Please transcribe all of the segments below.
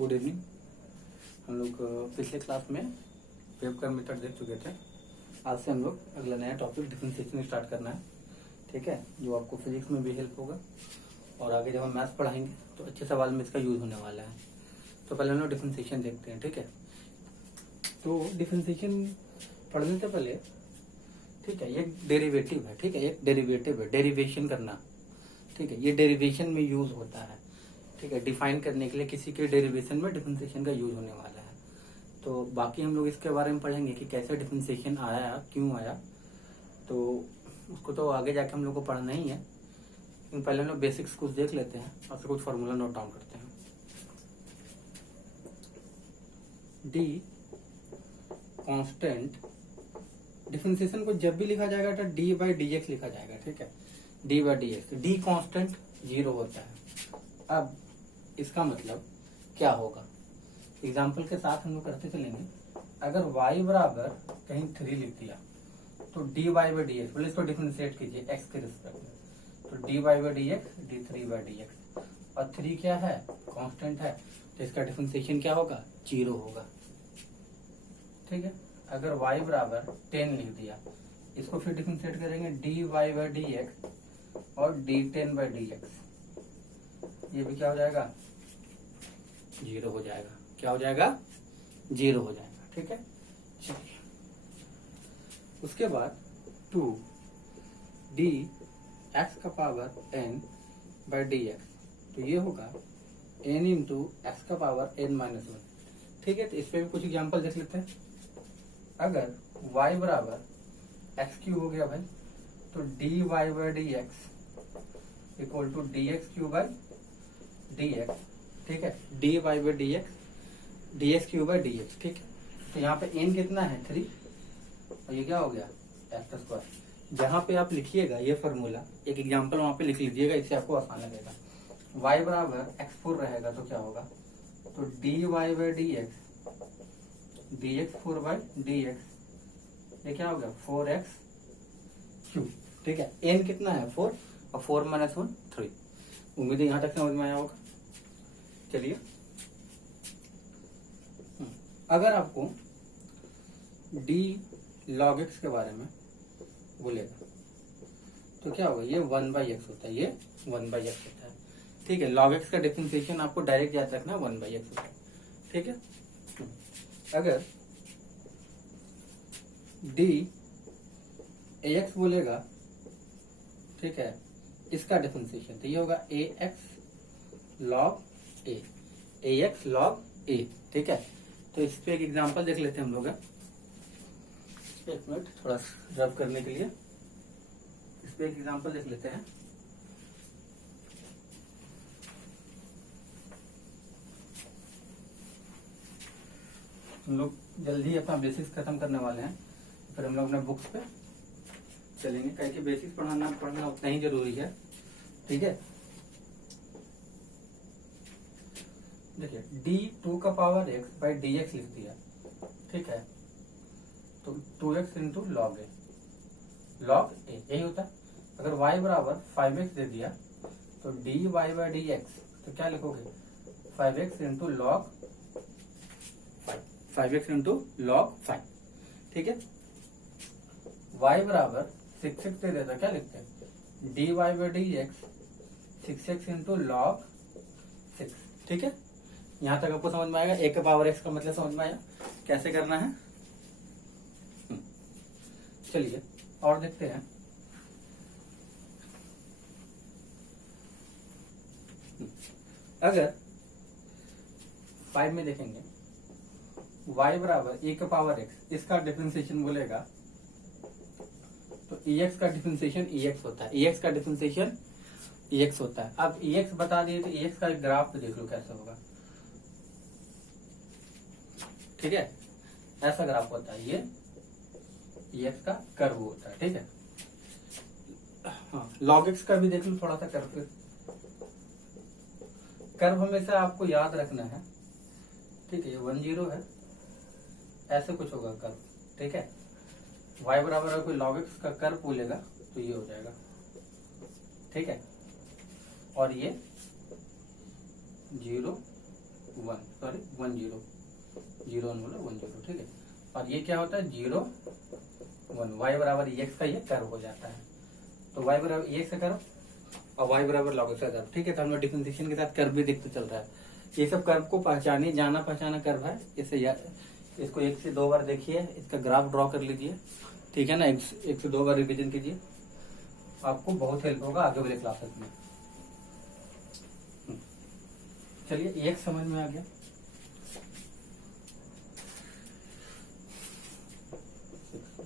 Good evening. हम लोग पिछले क्लास में वेव कर्व मेथड देख चुके थे। आज से हम लोग अगला नया टॉपिक डिफरेंशिएशन स्टार्ट करना है, ठीक है, जो आपको फिजिक्स में भी हेल्प होगा और आगे जब हम मैथ्स पढ़ाएंगे तो अच्छे सवाल में इसका यूज होने वाला है। तो पहले हम लोग डिफरेंशिएशन देखते हैं, ठीक है। तो डिफरेंशिएशन पढ़ने से पहले, ठीक है, ये डेरिवेटिव है, ठीक है, एक डेरिवेटिव है, डेरिवेशन करना, ठीक है, ये डेरिवेशन में यूज होता है, ठीक है, डिफाइन करने के लिए किसी के डेरिवेशन में डिफरेंशिएशन का यूज होने वाला है। तो बाकी हम लोग इसके बारे में पढ़ेंगे कि कैसे डिफरेंशिएशन आया, क्यों आया, तो उसको तो आगे जाके हम लोग को पढ़ना ही है, लेकिन पहले हम लोग बेसिक्स कुछ देख लेते हैं और फिर कुछ फॉर्मूला नोट डाउन करते हैं। डी कांस्टेंट, डिफरेंशिएशन को जब भी लिखा जाएगा तो डी बाई डी एक्स लिखा जाएगा, ठीक है, D by D x. D constant 0 होता है। अब इसका मतलब क्या होगा, एग्जाम्पल के साथ हम लोग करते चलेंगे। अगर y बराबर कहीं 3 लिख दिया तो D Y by D X, बोले इसको डिफरेंशिएट कीजिए x के रिस्पेक्ट में, तो D Y by D x, D 3 by D x, और 3 क्या है, कांस्टेंट है, तो इसका डिफरेंशिएशन क्या होगा, 0 होगा, ठीक है। अगर y बराबर 10 लिख दिया, इसको फिर डिफरेंशिएट करेंगे D Y by D x और डी 10 बाई डी एक्स, ये भी क्या हो जाएगा, 0 हो जाएगा। क्या हो जाएगा, 0 हो जाएगा, ठीक है। चलिए उसके बाद 2 डी एक्स का power n by D X, तो ये होगा n इंटू एक्स का पावर n माइनस 1, ठीक है। तो इस पे भी कुछ एग्जाम्पल देख लेते हैं। अगर y बराबर एक्स क्यूब हो गया भाई, तो D Y by D X equal to D X cube by D x, ठीक है, D Y by D x, D X cube by D x, ठीक है। तो यहाँ पे n कितना है, 3, और ये क्या हो गया, एक्स स्क्वायर। जहाँ पे आप लिखिएगा ये फॉर्मूला, एक एग्जांपल वहाँ पे लिख लीजिएगा, इससे आपको आसान लगेगा। y बराबर x4 रहेगा तो क्या होगा, तो D Y by D x, D X 4 by D X, ये क्या हो गया, 4x क्यूब, ठीक है। n कितना है, 4, और 4 माइनस 1 3। उम्मीद है यहाँ तक समझ में आया होगा। चलिए, अगर आपको d log x के बारे में बोलेगा तो क्या होगा, ये 1 बाई एक्स होता है, ये 1 बाई एक्स होता है, ठीक है। log x का डिफरेंशिएशन आपको डायरेक्ट याद रखना, 1 बाई एक्स होता है, ठीक है। अगर d ax बोलेगा, ठीक है, इसका डिफरेंशिएशन तो ये होगा ax log a, ax log a, ठीक है। तो इस पे एक एग्जांपल देख लेते हैं हम लोग, एक मिनट थोड़ा रब करने के लिए इस पे एक एग्जांपल देख लेते हैं। हम लोग जल्दी अपना बेसिक्स खत्म करने वाले हैं, फिर हम लोग अपने बुक्स पे चलेंगे, कहीं कि बेसिक्स पढ़ना उतना ही जरूरी है, ठीक है। देखिए d2 का power x by D x लिख दिया, ठीक है, तो 2x इंटू लॉग ए, लॉग ए यही होता है। अगर y बराबर 5x दे दिया तो D Y by D X, तो क्या लिखोगे, 5x into log 5, 5x into log 5, ठीक है। y बराबर 6x दे देता, क्या लिखते हैं, D Y by D X 6x into log 6, ठीक है। यहाँ तक आपको समझ में आएगा, a का पावर x का मतलब समझ में आया कैसे करना है। चलिए और देखते हैं। अगर 5 में देखेंगे y बराबर a का पावर x, इसका डिफरेंशिएशन बोलेगा तो ex का डिफरेंशिएशन ex होता है, ex का डिफरेंशिएशन ex होता है। अब ex बता दिए तो ex का एक ग्राफ देख लो कैसे होगा, ठीक है, ऐसा ग्राफ होता है, ये x का कर्व होता है, ठीक है। हाँ, log x का भी देख लो थोड़ा सा कर्व, कर्व हमेशा आपको याद रखना है, ठीक है, ये 1 0 है, ऐसे कुछ होगा कर्व, ठीक है। y बराबर अगर कोई log x का कर्व बोलेगा तो ये हो जाएगा, ठीक है, और ये 0 1 सॉरी 1 0 0 1 बोला 1 0 ठीक है। और ये क्या होता है 0 1 y बराबर एक्स का ये कर्व हो जाता है। तो y बराबर एक्स का कर्व और y बराबर लॉग एक्स का कर्व ठीक है। तो हम लोग डिफरेंशिएशन के साथ कर्व भी देखते चल रहा है। ये सब कर्व को पहचानिए, जाना पहचाना कर्व है। इसको 1 से 2 बार देखिए, इसका ग्राफ ड्रॉ कर लीजिए ठीक है ना। 1 से 2 बार रिवीजन कीजिए, आपको बहुत हेल्प होगा आगे वाले क्लासेस में। चलिए एक समझ में आ गया।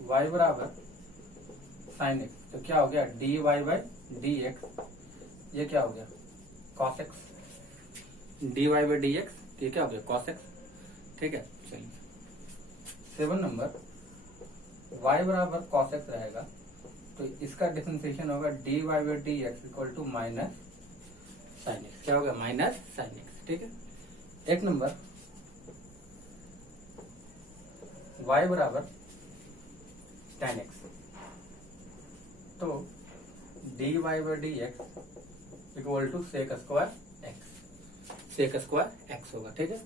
y बराबर साइन एक्स, तो क्या हो गया dy बाई डी एक्स, ये क्या हो गया cos x, dy by D X ये क्या हो गया cos x ठीक है। चलिए 7 नंबर y बराबर cos x रहेगा, तो इसका डिफरेंशिएशन होगा dy by D X equal to minus sine X, क्या होगा माइनस साइन एक्स ठीक है। एक नंबर y बराबर tan x, तो dy by D X equal to sec square X, sec square X होगा ठीक है।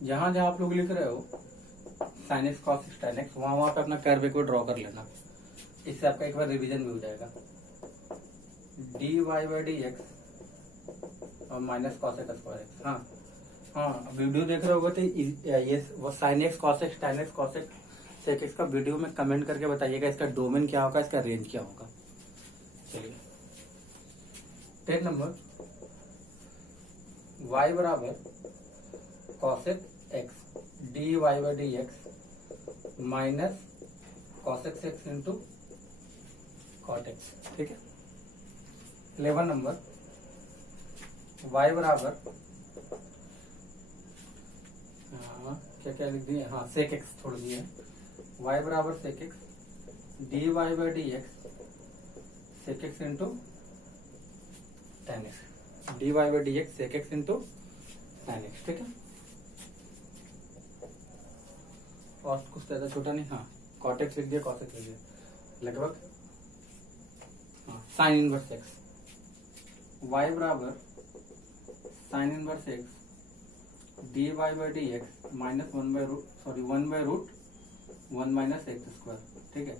जहां जहां आप लोग लिख रहे हो sign x cos x tan x, वहां पे अपना कर्व एक बार ड्रॉ कर लेना, इससे आपका एक बार रिवीजन भी हो जाएगा। D Y by D x और minus cos x square x. हाँ वीडियो देख रहे होगे तो ये वो sine x cos x tan x cos x sec x का वीडियो में कमेंट करके बताइएगा इसका डोमेन क्या होगा, इसका रेंज क्या होगा। चलिए 10 नंबर y बराबर cos X D Y by D X minus cos x into cot X ठीक है। 11 नंबर y बराबर क्या क्या लिख दिए, हाँ सेक एक्स छोड़ दिए, y बराबर sec X D Y by D X sec X into tan X, D Y by D X sec X into tan X ठीक है। और कुछ ज्यादा छोटा नहीं, हाँ cot x लिख दिया cos x लिख दिया लगभग। हाँ साइन इनवर्स एक्स, y बराबर sine inverse X D Y by D X minus 1 by root 1 minus X square ठीक है।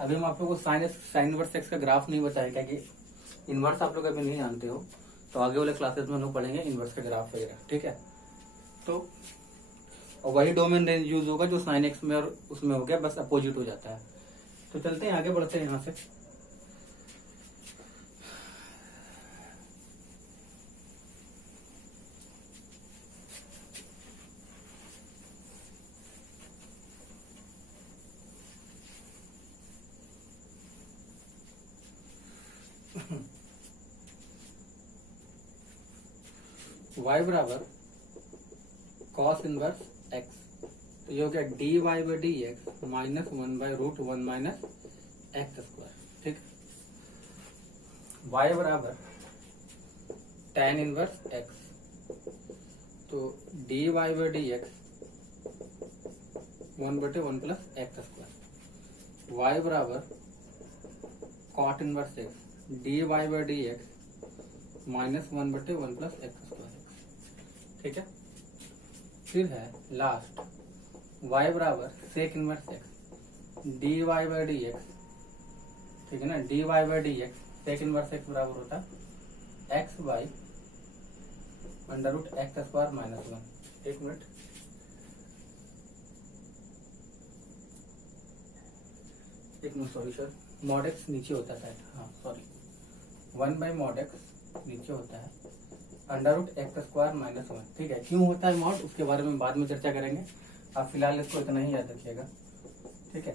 अभी हम आप लोग को साइन इनवर्स एक्स का ग्राफ नहीं बताया, क्या कि इनवर्स आप लोग अभी नहीं जानते हो, तो आगे वाले क्लासेस में हम लोग पढ़ेंगे इनवर्स का ग्राफ वगैरह ठीक है। तो और वही डोमेन रेंज यूज होगा जो साइन एक्स में और उसमें हो गया, बस अपोजिट हो जाता है। तो चलते हैं आगे बढ़ते हैं यहाँ से। y बराबर कॉस इनवर्स एक्स, तो ये हो गया D Y by D X minus 1 by root 1 minus X square ठीक। y बराबर tan इनवर्स एक्स, तो D Y by D X 1/1 plus x square. y बराबर cot inverse X D Y by D X minus 1/1 plus x square ठीक है। फिर है last y बराबर sec inverse X D Y by D x ठीक है ना, D Y by D X sec inverse X बराबर होता है X by under root x square minus 1। एक minute, sorry sir, mod X नीचे होता है, हाँ सॉरी 1 बाई मॉड एक्स नीचे होता है under root x square minus 1 ठीक है। क्यों होता है मॉड, उसके बारे में बाद में चर्चा करेंगे, आप फिलहाल इसको इतना ही याद रखिएगा ठीक है।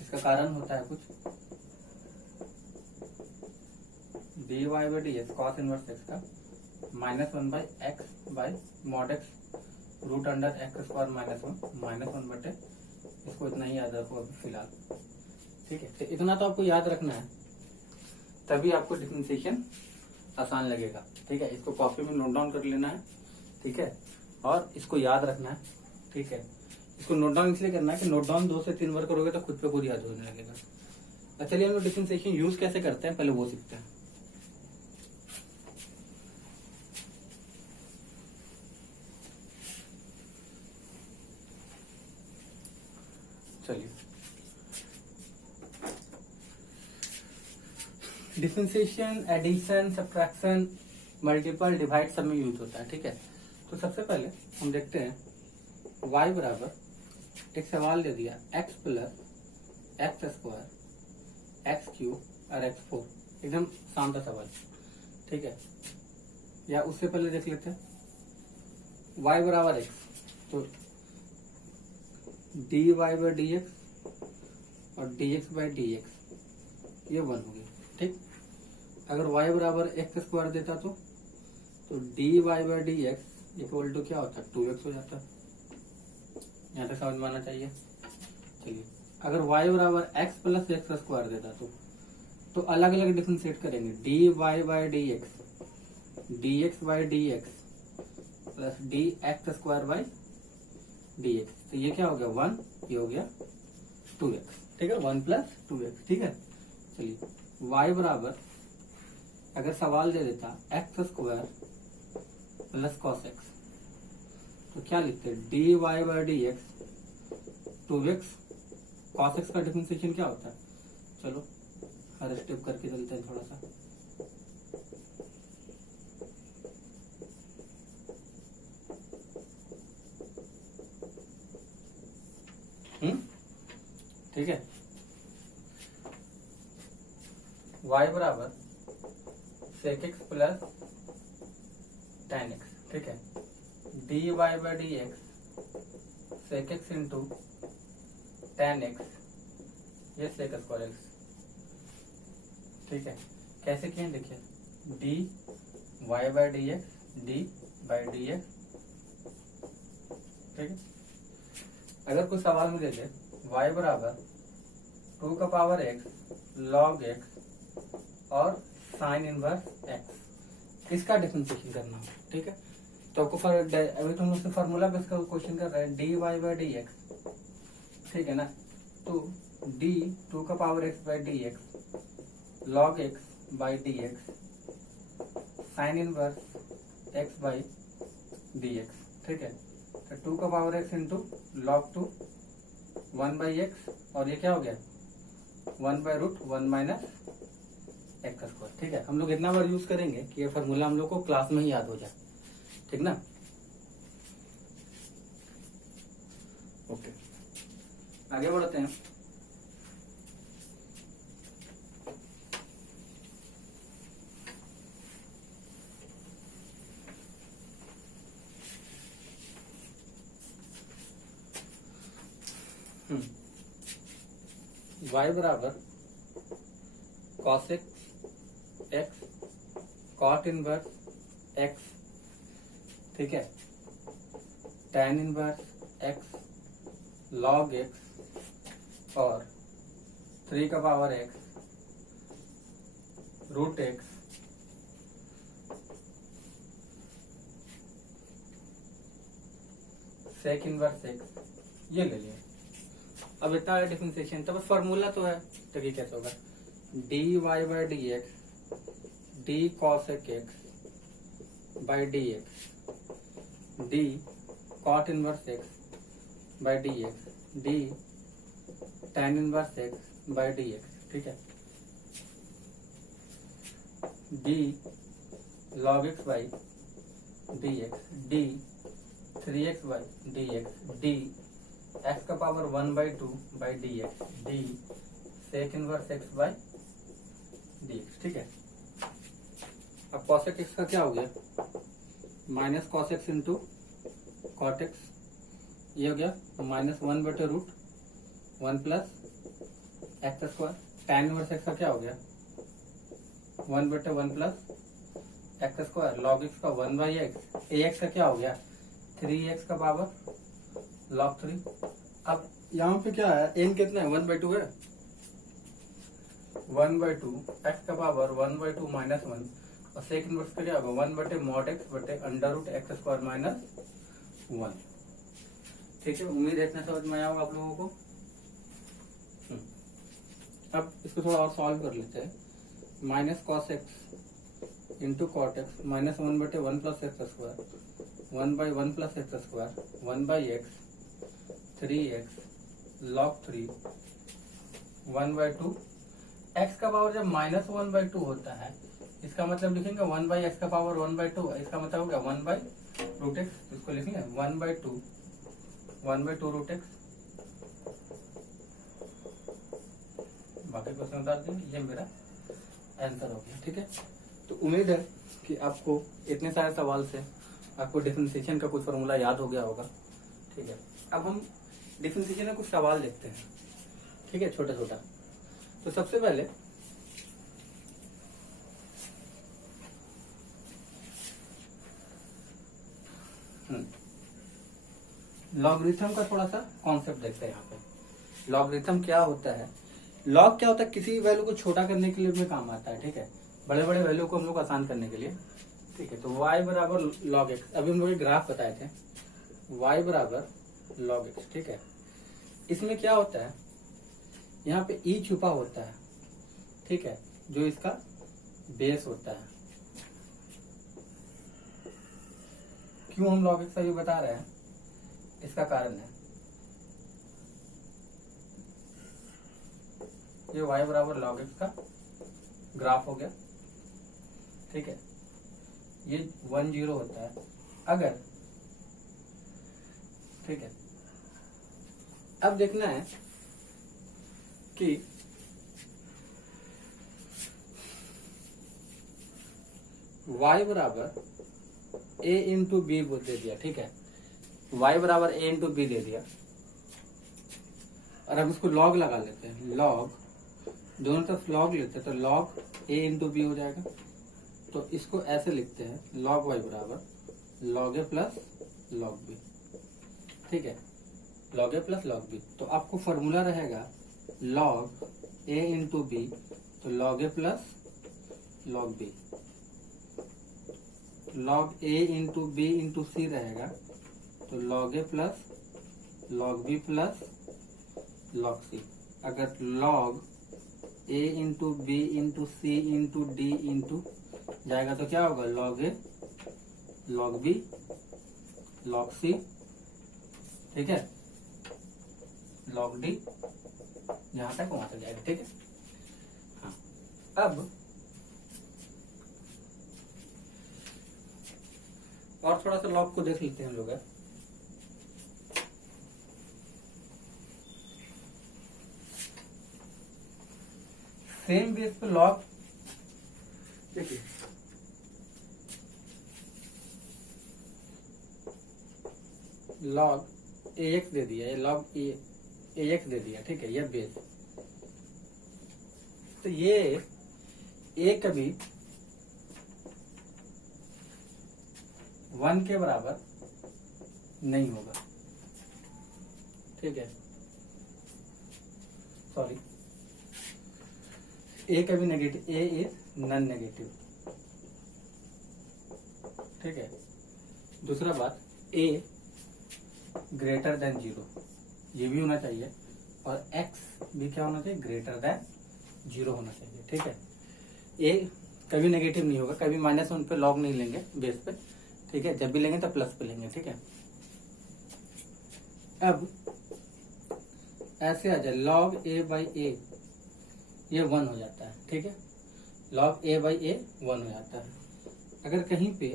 इसका कारण होता है कुछ d Y by D x cos inverse x का minus 1 by x by mod x root under x square minus 1 बटे, इसको इतना ही याद रखो अभी फिलहाल ठीक है। तो इतना तो आपको याद रखना है, तभी आपको डिफरेंशिएशन आसान लगेगा ठीक है। इसको कॉपी में नोट डाउन कर लेना है ठीक है, और इसको याद रखना है ठीक है। इसको नोट डाउन इसलिए करना है कि नोट डाउन 2 से 3 बार करोगे तो खुद पे खुद याद होने लगेगा। चलिए हम लोग डिफरेंशिएशन यूज कैसे करते हैं पहले वो सीखते हैं। Differentiation, addition, subtraction, multiple, divide सब में यूज होता है। ठीक है, तो सबसे पहले हम देखते हैं y बराबर, एक सवाल दे दिया x plus x square x cube और एक्स फोर, एकदम शानदार सवाल। ठीक है, या उससे पहले देख लेते हैं y बराबर x, तो dy बाई डी एक्स और dx बाई डी एक्स ये 1 हो गया। ठीक, अगर y बराबर एक्स स्क्वायर देता तो dy by D X equal to क्या होता है, 2x हो जाता है। यहाँ तक समझ में आना चाहिए। चलिए, अगर y बराबर x प्लस एक्स स्क्वायर देता तो अलग अलग डिफरेंशिएट करेंगे, dy by D x, dx by D x plus dx square by D X, तो ये क्या हो गया 1, ये हो गया 2x। ठीक है, 1 प्लस 2x। ठीक है, चलिए y बराबर, अगर सवाल दे देता X square plus cos X, तो क्या लिखते हैं, D Y by D X 2x, cos X का डिफरेंशिएशन क्या होता है। चलो हर स्टेप करके चलते हैं थोड़ा सा। ठीक है, y बराबर sec X plus tan X. ठीक है, D Y by D X sec X into tan X, ये सेक स्क्वायर एक्स। ठीक है, कैसे किए देखिए, D Y by D x, D by D x. ठीक है, अगर कुछ सवाल में दे दे y बराबर 2 का पावर x log x और साइन इनवर्स x, इसका डिफरेंशिएशन करना हो। ठीक है, तो आपको अभी तो हम उससे फार्मूला बेस का क्वेश्चन कर रहे हैं, D Y by D x. ठीक है ना, तो डी 2 का power x by D X log x by D X sine inverse x by D x. ठीक है, तो 2 का power x into log 2 1 by X, और ये क्या हो गया 1 by root 1 minus X square. ठीक है, हम लोग इतना बार यूज करेंगे कि ये फॉर्मूला हम लोग को क्लास में ही याद हो जाए। ठीक ना, ओके, आगे बढ़ते हैं। y बराबर cos X cot inverse X. ठीक है, tan inverse X log X और 3 का power X root X sec inverse X, ये ले लिया। अब इतना डिफरेंशिएशन, तो बस फॉर्मूला तो है, तो ये कैसे होगा, d Y by D x d cos x by D x d cot inverse x by D x d tan inverse x by D x. ठीक है, d log x by D x d 3x by D x D x का power 1 by 2 by D x d sec inverse x by D x. ठीक है, अब cosec x का क्या हो गया, minus cos x into cot X, ये हो गया माइनस 1 बटे root 1 plus x square. tan inverse x का क्या हो गया 1 बटे 1 plus x square log X का 1 बाई एक्स, ए एक्स का क्या हो गया 3x का पावर log 3। अब यहाँ पे क्या है, n कितना है 1 बाई 2 है, 1 बाई 2 एक्स का पावर 1 बाई 2 माइनस 1, और सेक इनवर्स का क्या होगा 1 बटे मॉड एक्स बटे under root x square minus 1। ठीक है, उम्मीद है इतना समझ में आया होगा आप लोगों को। अब इसको थोड़ा और सॉल्व कर लेते हैं, minus cos x into cot x minus 1 बटे 1 plus x square 1 by 1 plus x square 1 by x 3x log 3 1 by 2 x का पावर जब -1/2 होता है, इसका मतलब लिखेंगे 1/x का पावर 1/2, इसका मतलब हो गया 1/√x। इसको लिखेंगे 1/2 √x। बाकी क्वेश्चन उतार देंगे। ये मेरा आंसर हो गया। ठीक है, तो उम्मीद है कि आपको इतने सारे सवाल से आपको डिफरेंशिएशन का कुछ फॉर्मूला याद हो गया होगा। ठीक है, अब हम डिफरेंशिएशन में कुछ सवाल देखते हैं। ठीक है, छोटा छोटा। तो सबसे पहले लॉगरिथम का थोड़ा सा कॉन्सेप्ट देखते हैं। यहाँ पे लॉगरिथम क्या होता है, लॉग क्या होता है, किसी वैल्यू को छोटा करने के लिए में काम आता है। ठीक है, बड़े बड़े वैल्यू को हम लोग आसान करने के लिए। ठीक है, तो y बराबर log x, अभी हम लोग एक ग्राफ बताए थे, y बराबर log x। ठीक है, इसमें क्या होता है, यहाँ पे e छुपा होता है। ठीक है, जो इसका बेस होता है। क्यों हम log x अभी बता रहे हैं, इसका कारण है ये y बराबर log x का ग्राफ हो गया। ठीक है, ये 1 0 होता है अगर। ठीक है, अब देखना है कि y बराबर a इंटू बी दे दिया। ठीक है, y बराबर a इंटू बी दे दिया, और अब इसको log लगा लेते हैं। log, दोनों तरफ log लेते हैं तो log a इंटू बी हो जाएगा। तो इसको ऐसे लिखते हैं, log y बराबर log a plus log b। ठीक है, log a plus log b। तो आपको फॉर्मूला रहेगा log a इंटू बी, तो log a plus log b। log a into b into c रहेगा, तो log a plus log b plus log c। अगर log a into b into c into d into जाएगा तो क्या होगा, log a log b log c। ठीक है, log d, यहां तक वहां तक जाएगा। ठीक है, हाँ, अब और थोड़ा सा log को देख लेते हैं हम लोग। सेम बेस पे log, देखिए log ax दे दिया, ये log ax दे दिया। ठीक है, ये बेस, तो ये a कभी 1 के बराबर नहीं होगा। ठीक है, सॉरी, a कभी negative, a is non negative. ठीक है, दूसरा बात, a ग्रेटर देन 0, ये भी होना चाहिए, और x भी क्या होना चाहिए, ग्रेटर देन 0 होना चाहिए। ठीक है, a कभी नेगेटिव नहीं होगा, कभी -1 पे log नहीं लेंगे बेस पे। ठीक है, जब भी लेंगे तो प्लस पे लेंगे। ठीक है, अब ऐसे आ जाए log a बाई a, ये 1 हो जाता है। ठीक है, log a बाई a 1 हो जाता है। अगर कहीं पे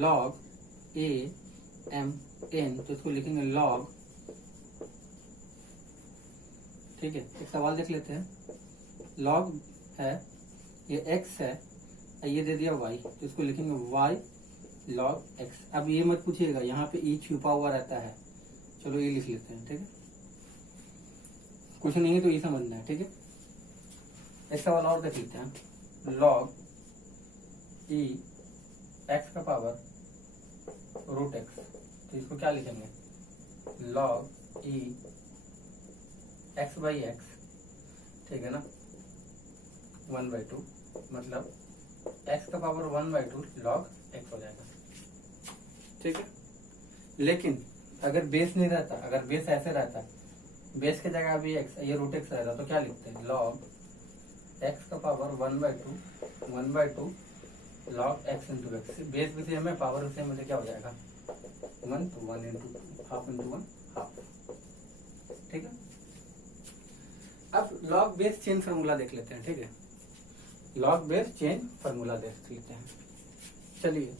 log a m n, तो इसको लिखेंगे log। ठीक है, एक सवाल देख लेते हैं। log है, ये x है, ये दे दिया y, तो इसको लिखेंगे y log x। अब ये मत पूछिएगा, यहाँ पे e छुपा हुआ रहता है, चलो ये लिख लेते हैं। ठीक है, कुछ नहीं है तो ये समझना है। ठीक है, एक सवाल और देख लेते हैं। log e x का पावर √x, तो इसको क्या लिखेंगे, log e x by x। ठीक है ना, 1/2, मतलब x का पावर 1/2 log x हो जाएगा। ठीक है, लेकिन अगर बेस नहीं रहता, अगर बेस ऐसे रहता, बेस की जगह भी x, ये √x रहता, तो क्या लिखते हैं, log x का power 1/2 log x into x. Base भी सेम है, पावर भी सेम है, तो क्या हो जाएगा, 1, तो 1 इंटू हाफ इंटू 1 हाफ। ठीक है, अब लॉग बेस चेन फार्मूला देख लेते हैं, ठीक है। लॉग बेस चेन फार्मूला देख लेते हैं, चलिए।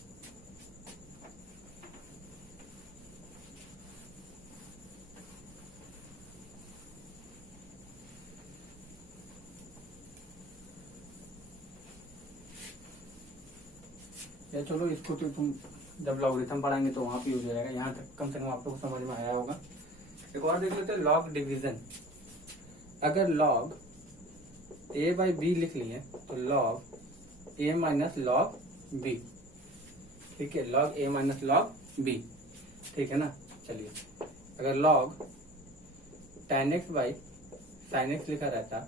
या चलो इसको तो तुम जब लॉगरिथम पढ़ाएंगे तो वहां पे यूज हो जाएगा, यहाँ तक कम से कम आप लोग को समझ में आया होगा। एक और देख लेते हैं, लॉग डिवीजन। अगर लॉग a बाई बी लिख लिए तो log a minus log b, ठीक है, log a minus log b, ठीक है ना। चलिए, अगर log tan x by sin x लिखा रहता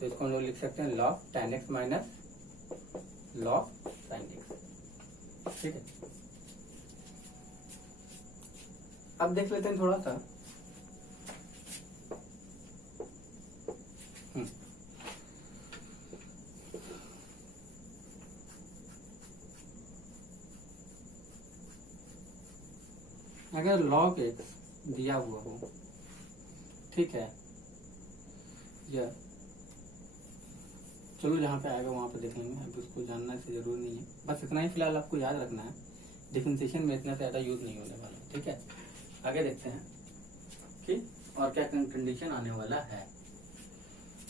तो इसको हम लोग लिख सकते हैं log tan x minus log sin x, ठीक है। अब देख लेते हैं थोड़ा सा, अगर log x दिया हुआ हो, ठीक है, या चलो जहाँ पे आएगा वहां पे देख लेंगे, अभी उसको जानना से जरूर नहीं है, बस इतना ही फिलहाल आपको याद रखना है। डिफरेंशिएशन में इतना ज्यादा यूज नहीं होने वाला, ठीक है। आगे देखते हैं कि और क्या कंडीशन आने वाला है।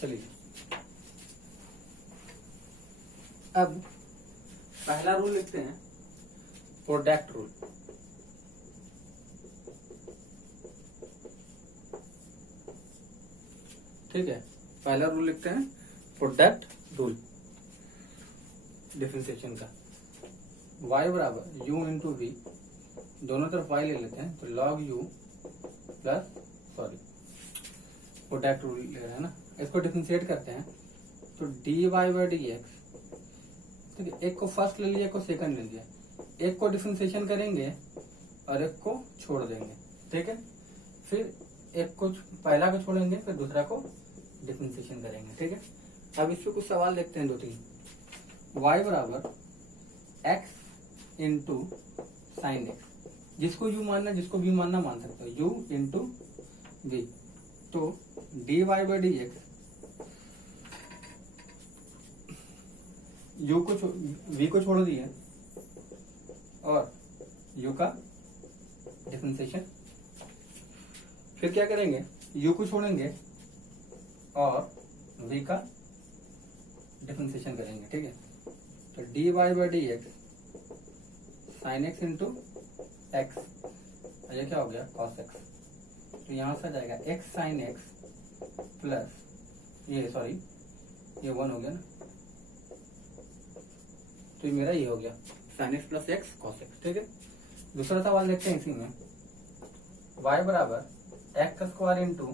चलिए, अब पहला रूल लिखते हैं, प्रोडक्ट रूल। ठीक है, पहला रूल लिखते हैं प्रोडक्ट रूल डिफरेंशिएशन का। y बराबर u इंटू वी, दोनों तरफ y ले लेते हैं तो log u plus product rule ले रहे हैं ना, इसको डिफरेंशिएट करते हैं तो dy बाई dx, ठीक है। एक को फर्स्ट ले लिया, एक को सेकंड ले लिया, एक को डिफरेंशिएशन करेंगे और एक को छोड़ देंगे, ठीक है। फिर एक को पहला को छोड़ेंगे, फिर दूसरा को डिफरेंशिएशन करेंगे, ठीक है। अब इस पे कुछ सवाल देखते हैं, 2-3। y बराबर x इंटू साइन एक्स, जिसको u मानना जिसको v मानना मान सकते हो, u इंटू v, तो dy बाई dx, u को v को छोड़ दिए और u का डिफरेंशिएशन, फिर क्या करेंगे, u को छोड़ेंगे और v का डिफरेंशिएशन करेंगे, ठीक है। तो dy by dx sine x into x, ये क्या हो गया, कॉस एक्स, तो यहाँ से आ जाएगा x साइन एक्स प्लस ये 1 हो गया ना, तो ये मेरा ये हो गया sine x plus x cos x, ठीक है। दूसरा सवाल देखते हैं इसी में, y बराबर x square into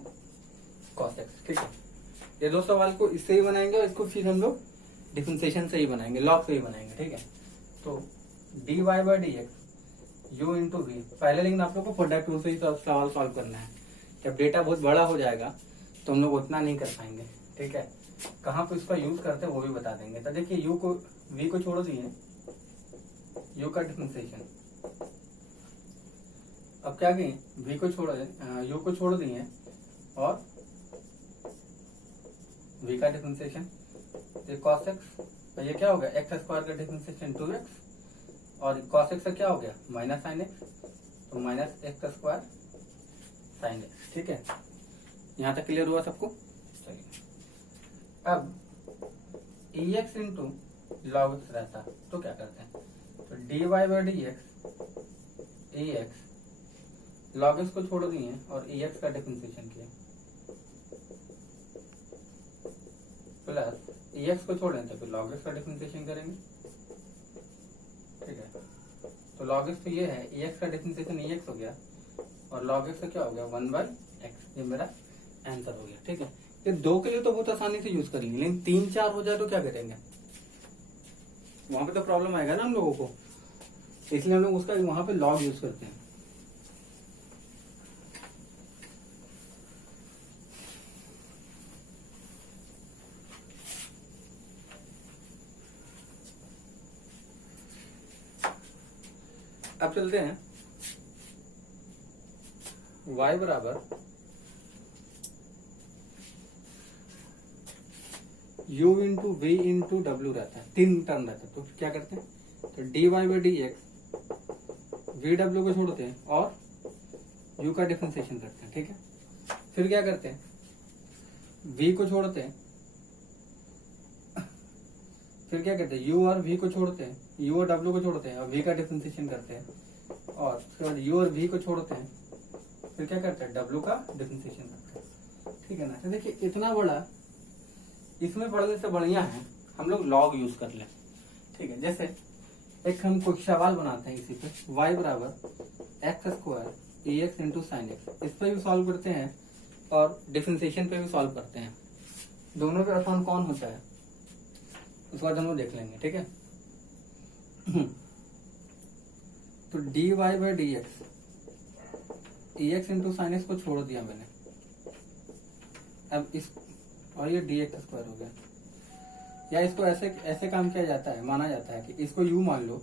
cos x, ठीक है। ये दो सवाल को इससे ही बनाएंगे और इसको फिर हम लोग डिफरेंशिएशन से ही बनाएंगे, लॉग से ही बनाएंगे, ठीक है। तो dy by dx u into v, पहले लेकिन आप लोग को प्रोडक्ट रूल से ही सवाल सॉल्व करना है। जब डेटा बहुत बड़ा हो जाएगा तो हम लोग उतना नहीं कर पाएंगे, ठीक है। कहाँ पे इसका यूज करते हैं वो भी बता देंगे। तो देखिए, u को v को छोड़ दिए, u का डिफरेंशिएशन, अब क्या किए, v को छोड़ u को छोड़ दिए और v का डिफरेंशिएशन, ये cos x, तो ये क्या हो गया, एक्स स्क्वायर का डिफरेंशिएशन 2x, और cos x से क्या हो गया, माइनस साइन एक्स, तो minus X square sine X, ठीक है। यहाँ तक क्लियर हुआ सबको। चलिए, अब ex इंटू लॉग एक्स रहता तो क्या करते हैं, तो dy by dx ex, log x को छोड़ दिए और ex का डिफरेंशिएशन किया, प्लस ex को छोड़ें तो फिर log x का डिफरेंशिएशन करेंगे, ठीक है। तो log x तो ये है, ex का डिफरेंशिएशन ex हो गया और log x का क्या हो गया, 1/x, ये मेरा आंसर हो गया, ठीक है। ये 2 के लिए तो बहुत आसानी से यूज करेंगे, लेकिन 3-4 हो जाए तो क्या करेंगे, वहां पे तो प्रॉब्लम आएगा ना हम लोगों को, इसलिए हम लोग उसका वहां पे log यूज करते हैं। अब चलते हैं, y बराबर u इंटू वी इंटू डब्ल्यू रहता है, 3 टर्म रहता है। तो क्या करते हैं, तो dy by D x V W को छोड़ते हैं और u का डिफरेंशिएशन करते हैं, ठीक है। फिर क्या करते हैं, v को छोड़ते हैं, फिर क्या करते हैं, u और v को छोड़ते हैं, u और w को छोड़ते हैं और v का डिफरेंशिएशन करते हैं, और फिर बाद u और v को छोड़ते हैं, फिर क्या करते हैं, w का डिफरेंशिएशन करते हैं, ठीक है ना। तो देखिए इतना बड़ा, इसमें पढ़ने से बढ़िया है हम लोग लॉग यूज कर लें, ठीक है। जैसे एक हम कोई सवाल बनाते हैं इसी पे, y बराबर एक्स स्क्वायर ए एक्स इंटू साइन एक्स, इस पे भी सॉल्व करते हैं और डिफरेंशिएशन पे भी सॉल्व करते हैं। दोनों पे आसान कौन होता है उसके बाद हम लोग देख लेंगे, ठीक है। तो D Y by D x a x into sine x को छोड़ दिया मैंने, अब इस और ये डी एक्स स्क्वायर हो गया, या इसको ऐसे ऐसे काम किया जाता है, माना जाता है कि इसको u मान लो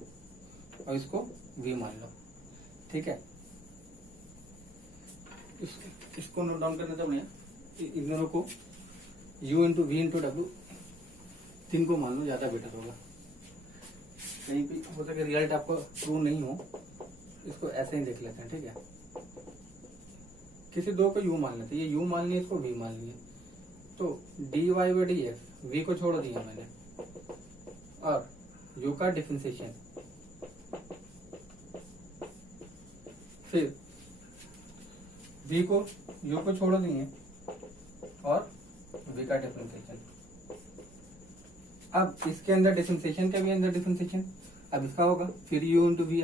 और इसको v मान लो, ठीक है। इसको नोट डाउन करने तो बढ़िया, इन दोनों को u इंटू वी इंटू डब्ल्यू 3 को मान लो, ज्यादा बेटर होगा। कहीं भी हो सके रिजल्ट आपको ट्रू नहीं हो, इसको ऐसे ही देख लेते हैं, ठीक है। किसी दो को u मान लेते, ये u मान लिया, इसको v मान लिया, तो D Y by D x v को छोड़ दिया मैंने और u का डिफरेंशिएशन, फिर v को u को छोड़ दिए और v का डिफरेंशिएशन। अब इसके अंदर डिफरेंशिएशन के भी अंदर डिफरेंशिएशन, अब इसका होगा फिर u इंटू वी